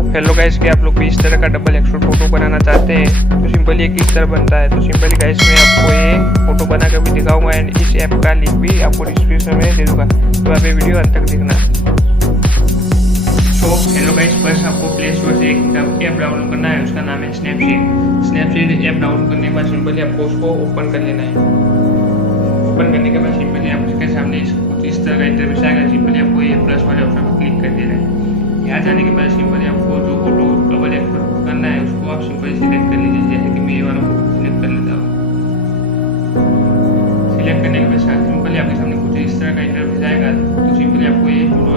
Hello guys कि आप लोग भी इस तरह का डबल एक्सपोर्ट फोटो बनाना चाहते हैं तो सिंपली एक इस तरह बनता है। तो सिंपली गाइस मैं आपको ये फोटो बना कर भी दिखाऊंगा एंड इस ऐप का लिंक भी आपको डिस्क्रिप्शन में दे दूंगा, तो आप ये वीडियो अंत तक देखना। तो हेलो गाइस, फर्स्ट आपको प्ले स्टोर से एक ऐप डाउनलोड करना है, उसका नाम है स्नैपसीड। स्नैपसीड ऐप डाउनलोड करने के बाद सिंपली आपको उसको ओपन कर लेना है। ओपन करने के बाद सिंपली आपके सामने कुछ इस तरह का इंटरफेस आएगा। सिंपली आपको ये प्लस वाले ऑप्शन पर क्लिक कर देना है। यहाँ जाने के बाद सिंपली आपको जो फोटो डबल एक्सपोर्ट करना है उसको आप सिंपली सिलेक्ट कर लीजिए, जैसे कि मैं ये वाला फोटो सिलेक्ट कर लेता हूँ। सिलेक्ट करने के बाद सिंपली आपके सामने कुछ इस तरह का इंटरफेस आएगा। तो सिंपली आपको ये फोटो